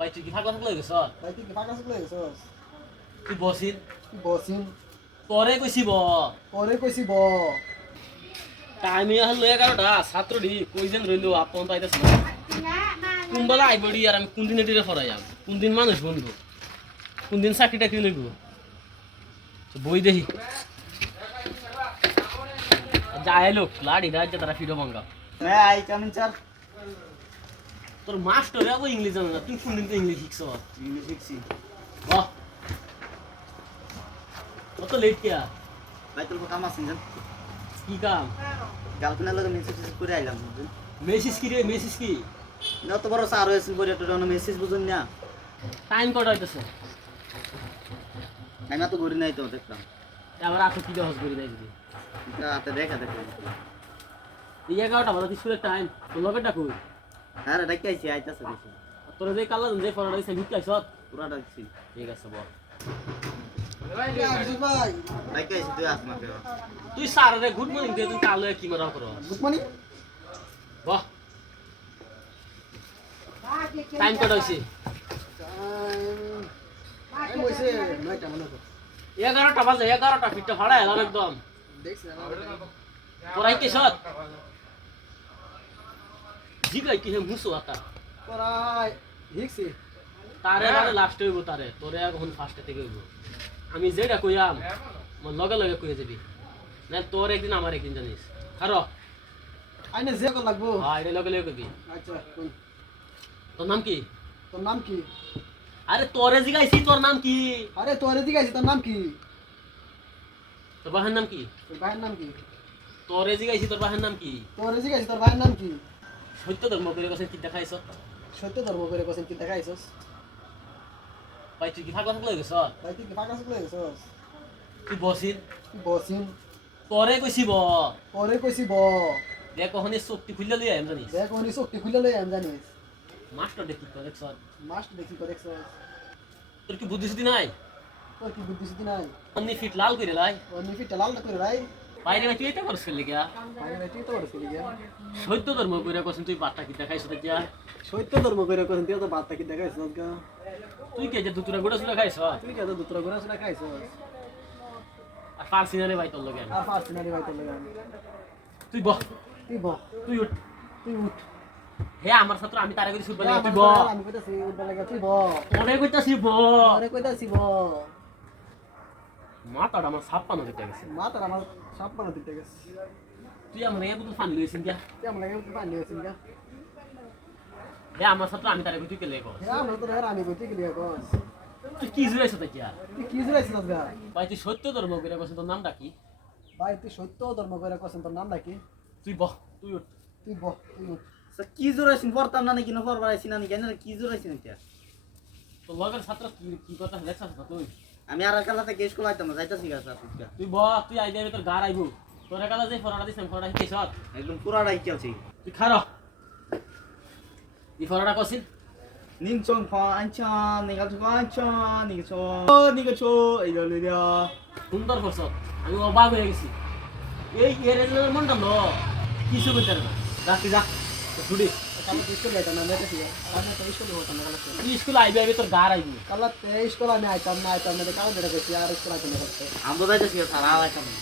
ভাই তুই কি ফাঁকা থাকলে গেছ ভাই তুই কি ফাঁকা শুকলে গেছস তুই বসিন বসিন পরে কইছি ব পরে কইছি ব টাইমে হলো এগারোটা ছাত্রটি কইজন রইল আপন তো আইতাছে না কোনবেলা আইবড়ি আর আমি কোন দিনে টিরে ফরাই যাম কোন দিন মানুষ বন্ধু কোন দিন চাকরি টাকরি লইব বই দেখি যায় লোক লাড়ি রাজ্য তারা ফিরো ভাঙ্গা মে আই কামিং স্যার তোর মাস্টার আবার ইংলিশ জানে না তুই কোন দিন তো ইংলিশ শিখছ? ইংলিশ শিখছি। বাহ। কত লেট কে ভাই তোর কাম আছে জান কি কাম? গার্লফ্রেন্ডের লগে মেসেজ করে আইলাম মেসিস কি রে মেসিস কি? না তো বড় স্যার হয়েছিল বলে একটা মেসেজ বুঝুন না। টাইম কটা হইতেছে? আমি তো ঘুরি নাই তো দেখলাম আবার আতো কি দহস করে নাই যদি? এটা হাতে দেখা দেখে। এই এগারোটা বাজে স্কুলের টাইম তোর লগেটা কই হ্যাঁ রে ডাকি আইছি আইতাছে দেখি। তোর যে কালা যে ফটোটা দিছে ঢুকে আইছ পুরা ডাকছি ঠিক আছে বল। তুই স্যার রে গুড মর্নিং দে তুই কালো কি মারা করো? Good morning. বাহ। টাইম কটা হইছে? টাইম হইছে 9টা মনে কর। এগারোটা বাজে এগারোটা ফিটটা ভাড়া এলাম একদম। দেখছ। তোরাই কে সত জিগাই কি হে মুসো আকা? পড়াই হিকছি। তারে মানে লাস্ট হইব তারে তোরে এখন ফার্স্টে থেকে হইব আমি যেটা কইয়াম আমার লগে লগে কইয়া যাবি। না তোর একদিন আমার একদিন জানিস। হারো আইনে যে কল লাগবো। হ্যাঁ এটা লগে লগে কইবি আচ্ছা তোর নাম কি? তোর নাম কি? আরে তোরে জিগাইছি তোর নাম কি? আরে তোরে আইছি তোর নাম কি? তোর বাহের নাম কি? তোর ভাইয়ের নাম কি? তোরে জিগাইছি তোর বাহের নাম কি? তোরে আইছি তোর ভাইয়ের নাম কি? সত্য ধর্ম করে কাছে কি দেখাইছ? সত্য ধর্ম করে কোসেন কি দেখাইছস? ভাই তুই কি ফাঁকা থাকলে গেছ? ভাই তুই কি ফাঁকা শুকলে গেছস? তুই বসিন বসিন তোরে কইছি ব পরে কইছি ব দেখ কখনই চোখটি খুললে লই আইম জানিস দেখ উনি চোখটি খুলে লই আমি জানিস মাস্টার দেখি তো দেখছ? মাস্ট দেখি করে দেখছস তোর কি বুদ্ধি শুদ্ধি নাই? তোর কি বুদ্ধি শুদ্ধি নাই? অন্য ফিট লাল করে লাই। ও নিফিটা লাল করে রাই বাইরে এটা লিগা সত্য ধর্ম করে কছেন তুই কি দেখাইছ সত্য ধর্ম করে কোসেন তুই তো কি গা তুই কে যে দুতুরা গোড়া সুরা খাইছ? তুই কে দুতরা খাইছস আর পারছি না রে ভাই তোর লগে আমি। আর পারছি না রে ভাই তোর লাগা তুই বহ। তুই ব তুই উঠ। তুই উঠ। হে আমার ছাত্র আমি তারে কইছি সুবলে আমার তুই বহ। আমি কইতাছি উঠবা লাগা তুই ওরে কইতাছি বহ। কইতাছি মাথাটা আমার ছাপ্পান্ন দিতে গেছে মা তার আমার সাপ পানা দিতে গেছে তুই আমার বুঝু ফান লইছিস গা তুই আমার তুই পানি হয়েছিস গা হে আমার ছাত্র আমি তারে কইছি কেলে কর হ্যাঁ আমরা তো রে আমি কইতে গেলি কস তুই কি জুড়াইছ তাই কি তুই কি জুড়াইছিস গা ভাই তুই সত্য ধর্ম করে কছেন তোর নামটা কি ভাই তুই সত্য ধর্ম করে কসেন তোর নাম নাকি তুই বহ তুই উঠ তুই ব তুই উঠ কি জোরাইছিন পড়তাম না নাকি নফর বাড়াইছি না নাকি কি জোরাইছিন এটা তোর লগের ছাত্র কি কি কথা দেখছাস তুই আমি আর কালাতে কেস করাইতাম না যাইতাছি গা স্যার তুই বহ তুই আই যাবি তোর গার আইবো তোর কালা যে ফরাটা দিছিস ফরাটা শিখেছ একদম পুরাটাই চলছি তুই খারো ই ফরাটা কছিস নিংচং ফাঞ্চান নিগা ফাঞ্চান নিগা ছো নিগা ছো এই গো লিয়া সুন্দর করছ আমি অবাক হয়ে গেছি। এই এর মনটা ল। কিছু করতে পারে না। রাখি যা ছুটি কালা তুই স্কুলে আইতাম না মেয়েটা আমি তো স্কুলে হতাম না কালা তুই স্কুল আইবি আইবি তোর গার আইবি। কালা তে স্কুলে আমি আইতাম না আইতাম না কালা বেটা কইছি আর স্কুলে আইতাম না আমরা যাইতাছি স্যার আর আইতাম না।